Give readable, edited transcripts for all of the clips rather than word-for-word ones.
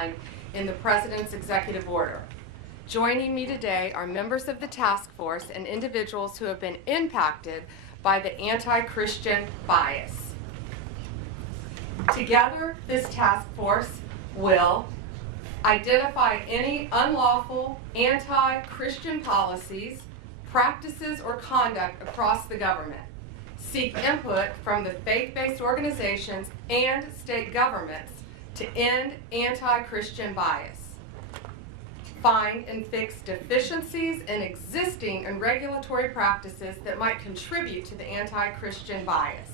outlined in the President's executive order. Joining me today are members of the task force and individuals who have been impacted by the anti-Christian bias. Together, this task force will identify any unlawful anti-Christian policies, practices, or conduct across the government, seek input from the faith-based organizations and state governments to end anti-Christian bias, find and fix deficiencies in existing and regulatory practices that might contribute to the anti-Christian bias.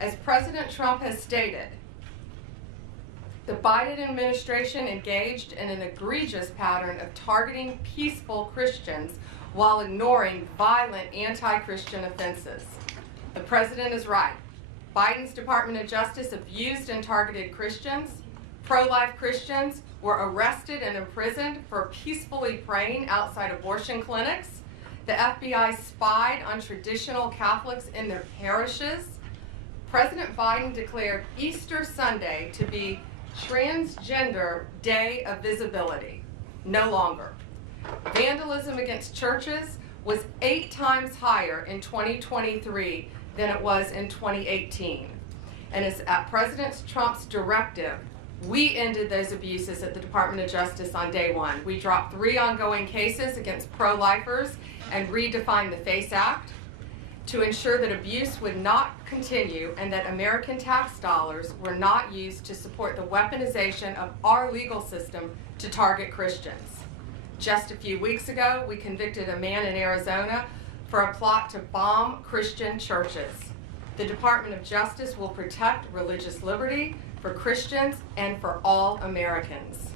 As President Trump has stated, the Biden administration engaged in an egregious pattern of targeting peaceful Christians while ignoring violent anti-Christian offenses. The President is right. Biden's Department of Justice abused and targeted Christians. Pro-life Christians were arrested and imprisoned for peacefully praying outside abortion clinics. The FBI spied on traditional Catholics in their parishes. President Biden declared Easter Sunday to be Transgender Day of Visibility. No longer. Vandalism against churches was 8 times higher in 2023 than it was in 2018. And it's at President Trump's directive, we ended those abuses at the Department of Justice on day 1. We dropped 3 ongoing cases against pro-lifers and redefined the FACE Act to ensure that abuse would not continue and that American tax dollars were not used to support the weaponization of our legal system to target Christians. Just a few weeks ago, we convicted a man in Arizona for a plot to bomb Christian churches. The Department of Justice will protect religious liberty for Christians and for all Americans.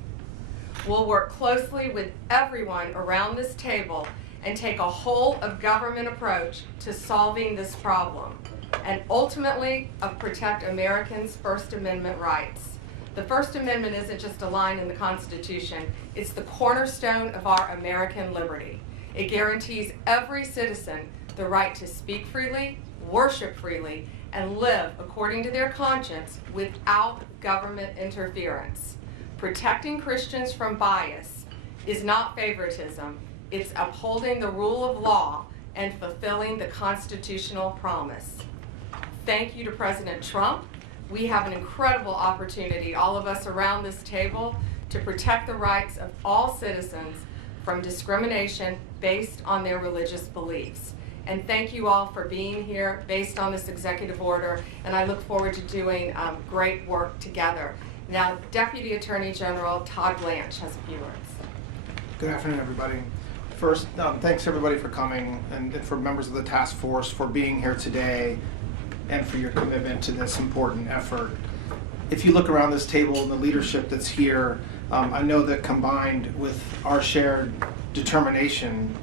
We'll work closely with everyone around this table and take a whole of government approach to solving this problem and ultimately protect Americans' First Amendment rights. The First Amendment isn't just a line in the Constitution, it's the cornerstone of our American liberty. It guarantees every citizen the right to speak freely, worship freely, and live according to their conscience without government interference. Protecting Christians from bias is not favoritism, it's upholding the rule of law and fulfilling the constitutional promise. Thank you to President Trump. We have an incredible opportunity, all of us around this table, to protect the rights of all citizens from discrimination based on their religious beliefs. And thank you all for being here based on this executive order, and I look forward to doing great work together. Now, Deputy Attorney General Todd Blanche has a few words. Good afternoon, everybody. First, thanks everybody for coming and for members of the task force for being here today and for your commitment to this important effort. If you look around this table and the leadership that's here, I know that combined with our shared determination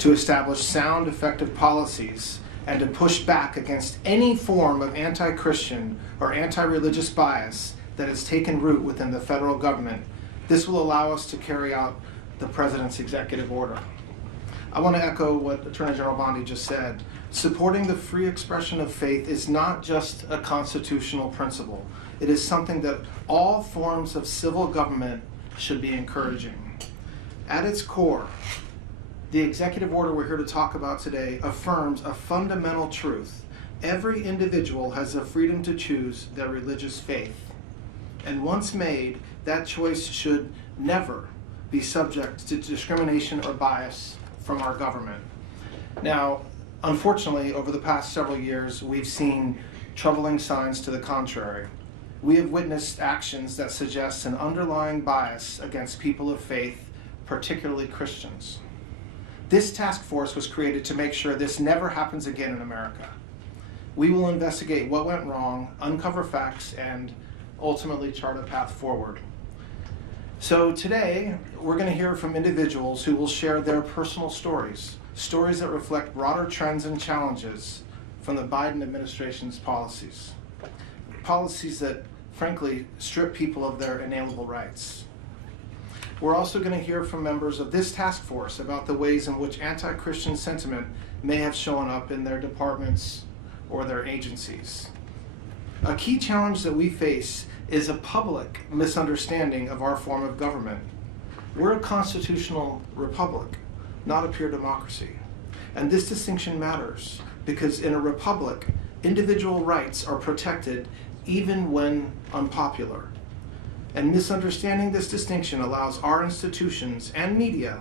to establish sound, effective policies and to push back against any form of anti-Christian or anti-religious bias that has taken root within the federal government, this will allow us to carry out the President's executive order. I want to echo what Attorney General Bondi just said. Supporting the free expression of faith is not just a constitutional principle. It is something that all forms of civil government should be encouraging. At its core, the executive order we're here to talk about today affirms a fundamental truth. Every individual has the freedom to choose their religious faith. And once made, that choice should never be subject to discrimination or bias from our government. Now, unfortunately, over the past several years, we've seen troubling signs to the contrary. We have witnessed actions that suggest an underlying bias against people of faith, particularly Christians. This task force was created to make sure this never happens again in America. We will investigate what went wrong, uncover facts, and ultimately chart a path forward. So today, we're going to hear from individuals who will share their personal stories that reflect broader trends and challenges from the Biden administration's policies. Policies that, frankly, strip people of their inalienable rights. We're also going to hear from members of this task force about the ways in which anti-Christian sentiment may have shown up in their departments or their agencies. A key challenge that we face is a public misunderstanding of our form of government. We're a constitutional republic, not a pure democracy. And this distinction matters because in a republic, individual rights are protected even when unpopular. And misunderstanding this distinction allows our institutions and media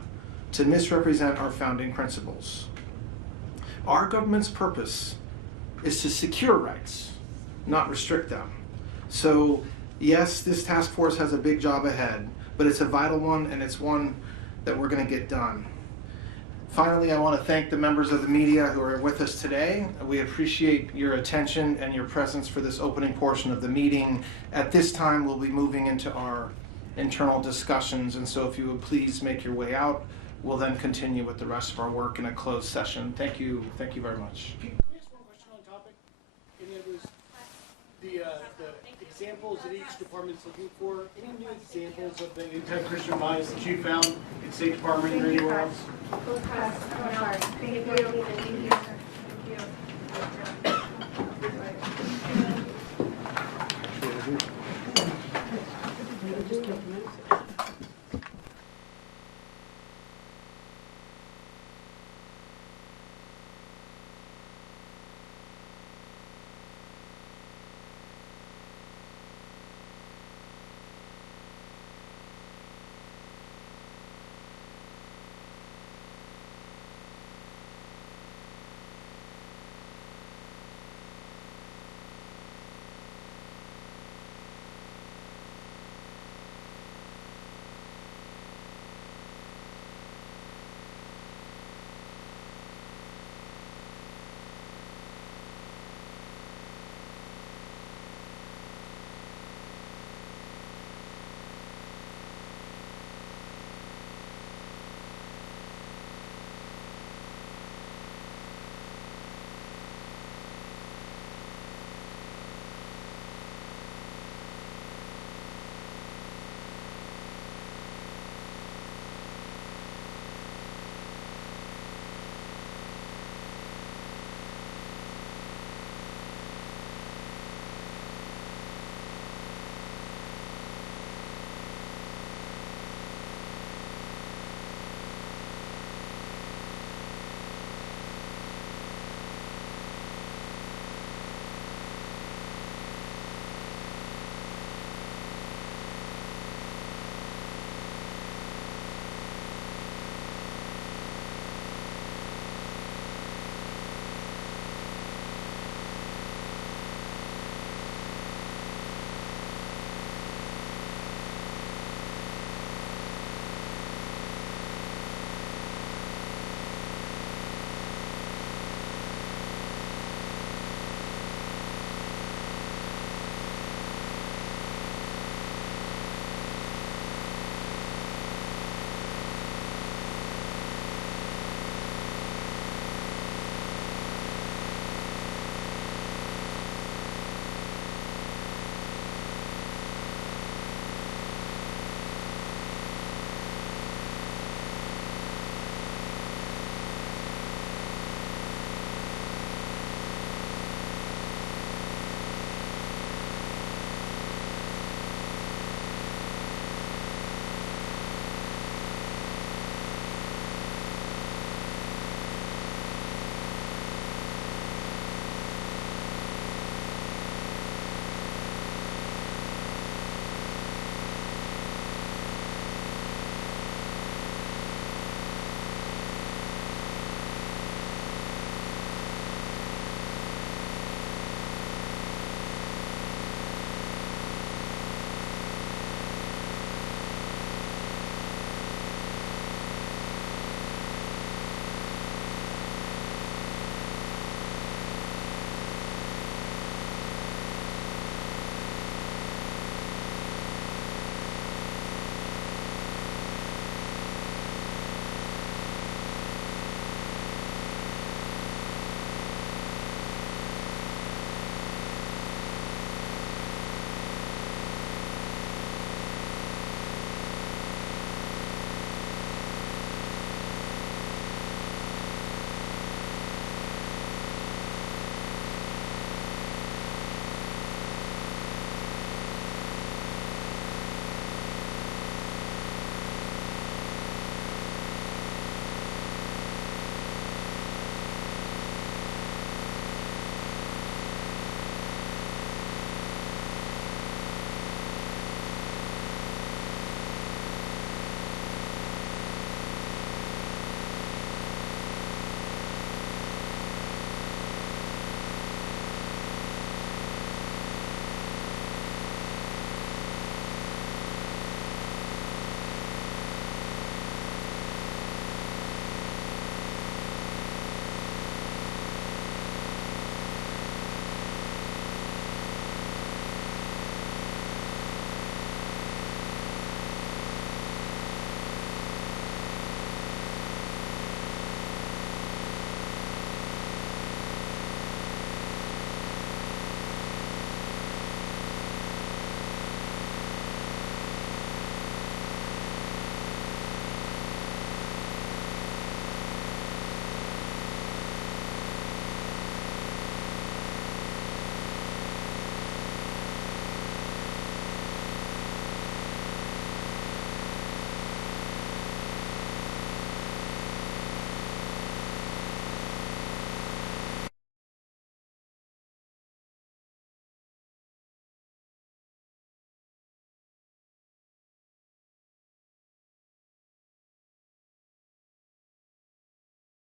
to misrepresent our founding principles. Our government's purpose is to secure rights, not restrict them. So yes, this task force has a big job ahead, but it's a vital one, and it's one that we're going to get done. Finally, I want to thank the members of the media who are with us today. We appreciate your attention and your presence for this opening portion of the meeting. At this time, we'll be moving into our internal discussions, and so if you would please make your way out, we'll then continue with the rest of our work in a closed session. Thank you very much. Can I ask one question on topic? Any of those, the examples that each department's looking for, any new examples of the anti-Christian bias that you found in State Department or anywhere else? Thank you.